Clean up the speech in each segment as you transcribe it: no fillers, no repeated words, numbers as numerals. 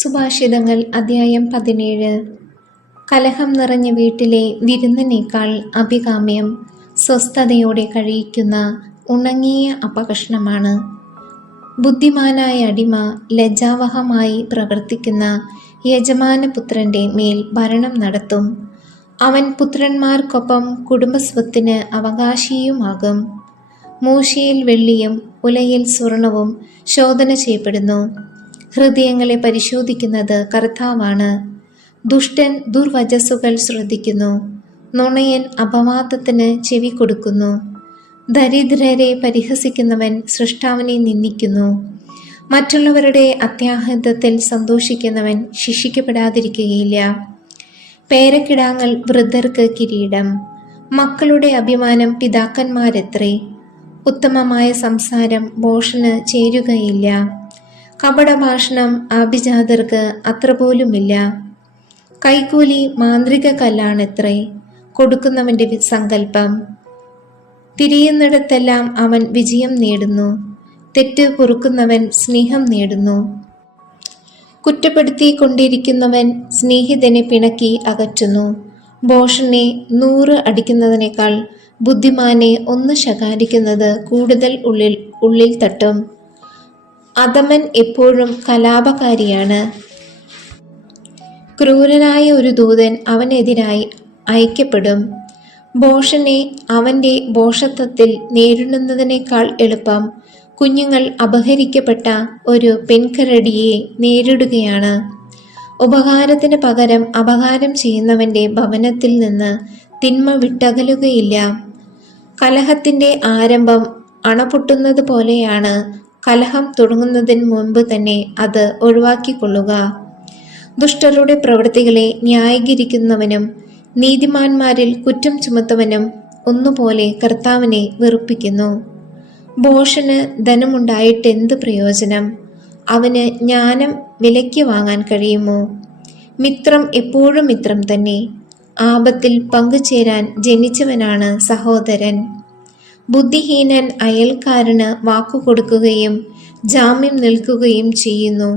സുഭാഷിതങ്ങൾ അധ്യായം 17. കലഹം നിറഞ്ഞ വീട്ടിലെ വിരുന്നിനേക്കാൾ അഭികാമ്യം സ്വസ്ഥതയോടെ കഴിയിക്കുന്ന ഉണങ്ങിയ അപ്പകഷ്ണമാണ്. ബുദ്ധിമാനായ അടിമ ലജ്ജാവഹമായി പ്രവർത്തിക്കുന്ന യജമാനപുത്രൻ്റെ മേൽ ഭരണം നടത്തും. അവൻ പുത്രന്മാർക്കൊപ്പം കുടുംബസ്വത്തിന് അവകാശിയുമാകും. മൂശയിൽ വെള്ളിയും ഉലയിൽ സ്വർണവും ശോധന ചെയ്യപ്പെടുന്നു. ഹൃദയങ്ങളെ പരിശോധിക്കുന്നത് കർത്താവാണ്. ദുഷ്ടൻ ദുർവചസ്സുകൾ ശ്രദ്ധിക്കുന്നു. നുണയൻ അപവാദത്തിന് ചെവി കൊടുക്കുന്നു. ദരിദ്രരെ പരിഹസിക്കുന്നവൻ സൃഷ്ടാവിനെ നിന്ദിക്കുന്നു. മറ്റുള്ളവരുടെ അത്യാഹിതത്തിൽ സന്തോഷിക്കുന്നവൻ ശിക്ഷിക്കപ്പെടാതിരിക്കുകയില്ല. പേരക്കിടാങ്ങൾ വൃദ്ധർക്ക് കിരീടം. മക്കളുടെ അഭിമാനം പിതാക്കന്മാരെത്രേ. ഉത്തമമായ സംസാരം ഭോഷന് ചേരുകയില്ല. കപടഭാഷണം ആഭിജാതർക്ക് അത്ര പോലുമില്ല. കൈക്കൂലി മാന്ത്രിക കല്ലാണെത്രേ, കൊടുക്കുന്നവന്റെ സങ്കല്പം. തിരിയുന്നിടത്തെല്ലാം അവൻ വിജയം നേടുന്നു. തെറ്റ് പൊറുക്കുന്നവൻ സ്നേഹം നേടുന്നു. കുറ്റപ്പെടുത്തിക്കൊണ്ടിരിക്കുന്നവൻ സ്നേഹിതനെ പിണക്കി അകറ്റുന്നു. ഭോഷനെ 100 അടിക്കുന്നതിനേക്കാൾ ബുദ്ധിമാനെ 1 ശകാരിക്കുന്നത് കൂടുതൽ ഉള്ളിൽ തട്ടും. അധമൻ എപ്പോഴും കലാപകാരിയാണ്. ക്രൂരനായ ഒരു ദൂതൻ അവനെതിരായി അയക്കപ്പെടും. ഭോഷനെ അവൻ്റെ ഭോഷത്വത്തിൽ നേരിടുന്നതിനേക്കാൾ എളുപ്പം കുഞ്ഞുങ്ങൾ അപഹരിക്കപ്പെട്ട ഒരു പെൺകരടിയെ നേരിടുകയാണ്. ഉപകാരത്തിന് പകരം അപകാരം ചെയ്യുന്നവൻ്റെ ഭവനത്തിൽ നിന്ന് തിന്മ വിട്ടകലുകയില്ല. കലഹത്തിൻ്റെ ആരംഭം അണപൊട്ടുന്നത് പോലെയാണ്. കലഹം തുടങ്ങുന്നതിന് മുൻപ് തന്നെ അത് ഒഴിവാക്കിക്കൊള്ളുക. ദുഷ്ടരുടെ പ്രവൃത്തികളെ ന്യായീകരിക്കുന്നവനും നീതിമാന്മാരിൽ കുറ്റം ചുമത്തവനും ഒന്നുപോലെ കർത്താവിനെ വെറുപ്പിക്കുന്നു. ഭോഷന് ധനമുണ്ടായിട്ടെന്ത് പ്രയോജനം? അവന് ജ്ഞാനം വിലയ്ക്ക് വാങ്ങാൻ കഴിയുമോ? മിത്രം എപ്പോഴും മിത്രം തന്നെ. ആപത്തിൽ പങ്കുചേരാൻ ജനിച്ചവനാണ് സഹോദരൻ. ബുദ്ധിഹീനൻ അയൽക്കാരന് വാക്കുകൊടുക്കുകയും ജാമ്യം നിൽക്കുകയും ചെയ്യുന്നു.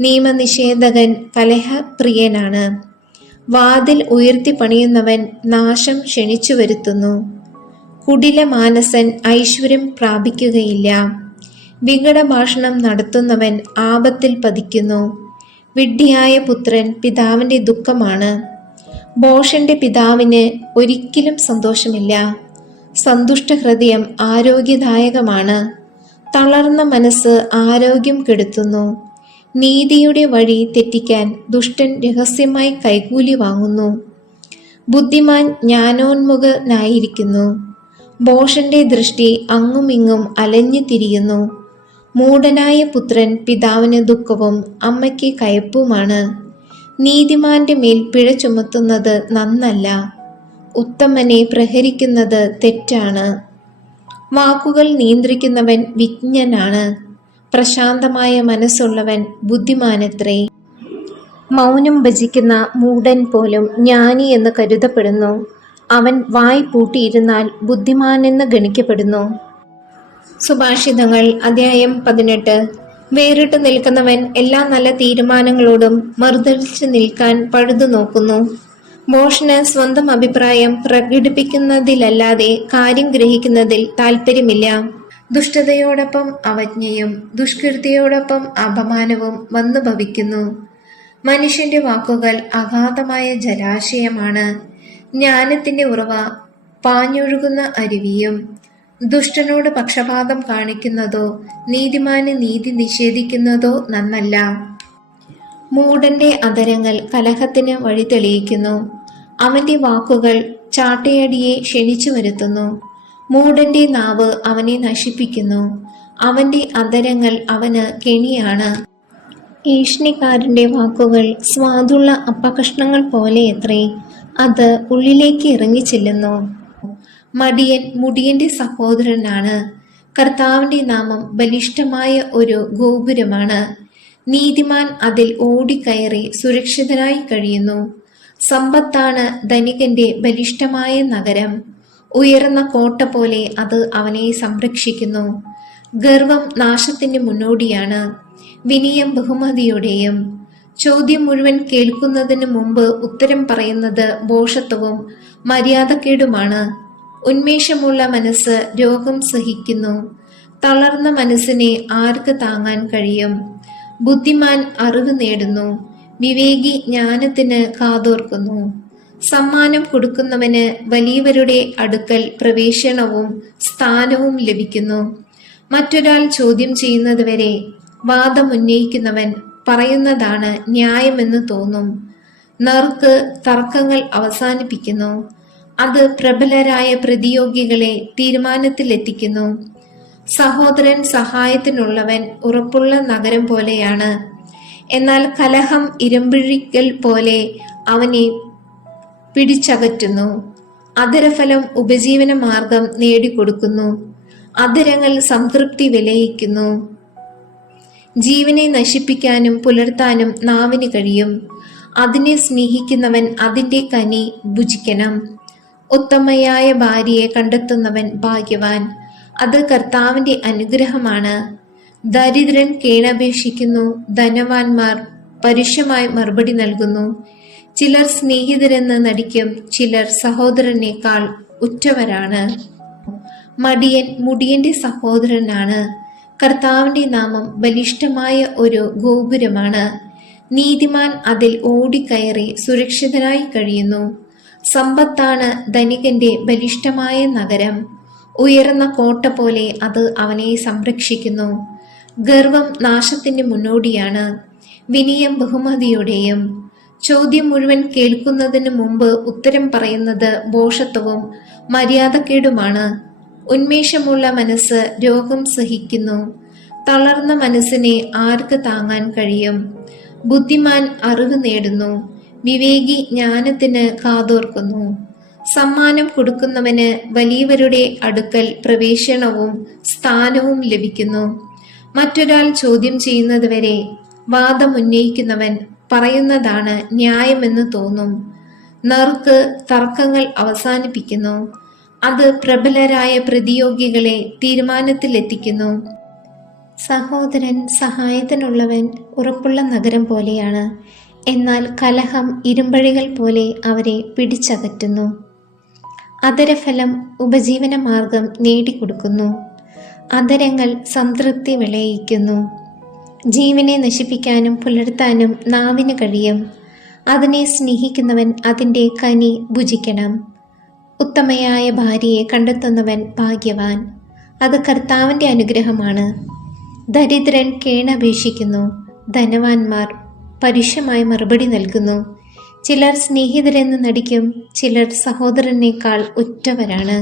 നിയമനിഷേധകൻ കലഹപ്രിയനാണ്. വാതിൽ ഉയർത്തി പണിയുന്നവൻ നാശം ക്ഷണിച്ചു വരുത്തുന്നു. കുടില മാനസൻ ഐശ്വര്യം പ്രാപിക്കുകയില്ല. വികടഭാഷണം നടത്തുന്നവൻ ആപത്തിൽ പതിക്കുന്നു. വിഡ്ഢിയായ പുത്രൻ പിതാവിൻ്റെ ദുഃഖമാണ്. ഭോഷന്റെ പിതാവിന് ഒരിക്കലും സന്തോഷമില്ല. സന്തുഷ്ട ഹൃദയം ആരോഗ്യദായകമാണ്. തളർന്ന മനസ്സ് ആരോഗ്യം കെടുത്തുന്നു. നീതിയുടെ വഴി തെറ്റിക്കാൻ ദുഷ്ടൻ രഹസ്യമായി കൈക്കൂലി വാങ്ങുന്നു. ബുദ്ധിമാൻ ജ്ഞാനോന്മുഖനായിരിക്കുന്നു. ഭോഷന്റെ ദൃഷ്ടി അങ്ങുമിങ്ങും അലഞ്ഞു തിരിയുന്നു. മൂഢനായ പുത്രൻ പിതാവിന് ദുഃഖവും അമ്മയ്ക്ക് കയ്പുമാണ്. നീതിമാന്റെ മേൽ പിഴ ചുമത്തുന്നത് നന്നല്ല. ഉത്തമനെ പ്രഹരിക്കുന്നത് തെറ്റാണ്. വാക്കുകൾ നിയന്ത്രിക്കുന്നവൻ വിജ്ഞനാണ്. പ്രശാന്തമായ മനസ്സുള്ളവൻ ബുദ്ധിമാനത്രേ. മൗനം ഭജിക്കുന്ന മൂഢൻ പോലും ജ്ഞാനി എന്ന് കരുതപ്പെടുന്നു. അവൻ വായ് പൂട്ടിയിരുന്നാൽ ബുദ്ധിമാനെന്ന് ഗണിക്കപ്പെടുന്നു. സുഭാഷിതങ്ങൾ അധ്യായം 18. വേറിട്ട് നിൽക്കുന്നവൻ എല്ലാ നല്ല തീരുമാനങ്ങളോടും മറുതലിച്ചു നിൽക്കാൻ പഴുതു നോക്കുന്നു. ഭോഷന് സ്വന്തം അഭിപ്രായം പ്രകടിപ്പിക്കുന്നതിലല്ലാതെ കാര്യം ഗ്രഹിക്കുന്നതിൽ താല്പര്യമില്ല. ദുഷ്ടതയോടൊപ്പം അവജ്ഞയും ദുഷ്കൃതിയോടൊപ്പം അപമാനവും വന്നു ഭവിക്കുന്നു. മനുഷ്യന്റെ വാക്കുകൾ അഗാധമായ ജലാശയമാണ്. ജ്ഞാനത്തിന്റെ ഉറവ പാഞ്ഞൊഴുകുന്ന അരുവിയും. ദുഷ്ടനോട് പക്ഷപാതം കാണിക്കുന്നതോ നീതിമാന് നീതി നിഷേധിക്കുന്നതോ നന്നല്ല. മൂഢന്റെ അധരങ്ങൾ കലഹത്തിന് വഴി തെളിയിക്കുന്നു. അവന്റെ വാക്കുകൾ ചാട്ടയടിയെ ക്ഷണിച്ചു വരുത്തുന്നു. മൂഢന്റെ നാവ് അവനെ നശിപ്പിക്കുന്നു. അവന്റെ അധരങ്ങൾ അവന് കെണിയാണ്. ഈഷ്ണിക്കാരന്റെ വാക്കുകൾ സ്വാദുള്ള അപ്പകഷ്ണങ്ങൾ പോലെയത്രേ. അത് ഉള്ളിലേക്ക് ഇറങ്ങിച്ചെല്ലുന്നു. മടിയൻ മുടിയന്റെ സഹോദരനാണ്. കർത്താവിന്റെ നാമം ബലിഷ്ഠമായ ഒരു ഗോപുരമാണ്. നീതിമാൻ അതിൽ ഓടിക്കയറി സുരക്ഷിതനായി കഴിയുന്നു. സമ്പത്താണ് ധനികന്റെ ബലിഷ്ഠമായ നഗരം. ഉയർന്ന കോട്ട പോലെ അത് അവനെ സംരക്ഷിക്കുന്നു. ഗർവം നാശത്തിന് മുന്നോടിയാണ്. വിനയം ബഹുമതിയുടെയും. ചോദ്യം മുഴുവൻ കേൾക്കുന്നതിന് മുമ്പ് ഉത്തരം പറയുന്നത് ഭോഷത്വവും മര്യാദക്കേടുമാണ്. ഉന്മേഷമുള്ള മനസ്സ് രോഗം സഹിക്കുന്നു. തളർന്ന മനസ്സിനെ ആർക്ക് താങ്ങാൻ കഴിയും? ബുദ്ധിമാൻ അറിവ് നേടുന്നു. വിവേകി ജ്ഞാനത്തിന് കാതോർക്കുന്നു. സമ്മാനം കൊടുക്കുന്നവന് വലിയവരുടെ അടുക്കൽ പ്രവേശനവും സ്ഥാനവും ലഭിക്കുന്നു. മറ്റൊരാൾ ചോദ്യം ചെയ്യുന്നതുവരെ വാദമുന്നയിക്കുന്നവൻ പറയുന്നതാണ് ന്യായമെന്ന് തോന്നും. നറുക്ക് തർക്കങ്ങൾ അവസാനിപ്പിക്കുന്നു. അത് പ്രബലരായ പ്രതിയോഗികളെ തീരുമാനത്തിലെത്തിക്കുന്നു. സഹോദരൻ സഹായത്തിനുള്ളവൻ ഉറപ്പുള്ള നഗരം പോലെയാണ്. എന്നാൽ കലഹം ഇരമ്പിഴിക്കൽ പോലെ അവനെ പിടിച്ചകറ്റുന്നു. അധരഫലം ഉപജീവന മാർഗം നേടിക്കൊടുക്കുന്നു. അധരങ്ങൾ സംതൃപ്തി വിലയിക്കുന്നു. ജീവനെ നശിപ്പിക്കാനും പുലർത്താനും നാവിന് കഴിയും. അതിനെ സ്നേഹിക്കുന്നവൻ അതിന്റെ കനി ഭുജിക്കണം. ഉത്തമയായ ഭാര്യയെ കണ്ടെത്തുന്നവൻ ഭാഗ്യവാൻ. അത് കർത്താവിന്റെ അനുഗ്രഹമാണ്. ദരിദ്രൻ കേണപേക്ഷിക്കുന്നു, ധനവാന്മാർ പരുഷമായി മറുപടി നൽകുന്നു. ചിലർ സ്നേഹിതരെന്ന് നടിക്കും, ചിലർ സഹോദരനേക്കാൾ ഉറ്റവരാണ്. മടിയൻ മുടിയന്റെ സഹോദരനാണ്. കർത്താവിന്റെ നാമം ബലിഷ്ഠമായ ഒരു ഗോപുരമാണ്. നീതിമാൻ അതിൽ ഓടിക്കയറി സുരക്ഷിതനായി കഴിയുന്നു. സമ്പത്താണ് ധനികന്റെ ബലിഷ്ഠമായ നഗരം. ഉയർന്ന കോട്ട പോലെ അത് അവനെ സംരക്ഷിക്കുന്നു. ഗർവം നാശത്തിന് മുന്നോടിയാണ്, വിനയം ബഹുമതിയുടെയും. ചോദ്യം മുഴുവൻ കേൾക്കുന്നതിന് മുമ്പ് ഉത്തരം പറയുന്നത് ഭോഷത്വവും മര്യാദക്കേടുമാണ്. ഉന്മേഷമുള്ള മനസ്സ് രോഗം സഹിക്കുന്നു. തളർന്ന മനസ്സിനെ ആർക്ക് താങ്ങാൻ കഴിയും? ബുദ്ധിമാൻ അറിവ് നേടുന്നു. വിവേകി ജ്ഞാനത്തിന് കാതോർക്കുന്നു. സമ്മാനം കൊടുക്കുന്നവന് വലിയവരുടെ അടുക്കൽ പ്രവേശനവും സ്ഥാനവും ലഭിക്കുന്നു. മറ്റൊരാൾ ചോദ്യം ചെയ്യുന്നതുവരെ വാദമുന്നയിക്കുന്നവൻ പറയുന്നതാണ് ന്യായമെന്ന് തോന്നും. നറുക്ക് തർക്കങ്ങൾ അവസാനിപ്പിക്കുന്നു. അത് പ്രബലരായ പ്രതിയോഗികളെ തീരുമാനത്തിലെത്തിക്കുന്നു. സഹോദരൻ സഹായത്തിനുള്ളവൻ ഉറപ്പുള്ള നഗരം പോലെയാണ്. എന്നാൽ കലഹം ഇരുമ്പഴികൾ പോലെ അവരെ പിടിച്ചകറ്റുന്നു. അധരഫലം ഉപജീവന മാർഗം നേടിക്കൊടുക്കുന്നു. അധരങ്ങൾ സംതൃപ്തി വിളയിക്കുന്നു. ജീവനെ നശിപ്പിക്കാനും പുലർത്താനും നാവിന് കഴിയും. അതിനെ സ്നേഹിക്കുന്നവൻ അതിൻ്റെ കനി ഭുജിക്കണം. ഉത്തമയായ ഭാര്യയെ കണ്ടെത്തുന്നവൻ ഭാഗ്യവാൻ. അത് കർത്താവിൻ്റെ അനുഗ്രഹമാണ്. ദരിദ്രൻ കേണപേക്ഷിക്കുന്നു, ധനവാന്മാർ പരുഷമായി മറുപടി നൽകുന്നു. ചിലർ സ്നേഹിതരെന്ന് നടിക്കും, ചിലർ സഹോദരനേക്കാൾ ഉറ്റവരാണ്.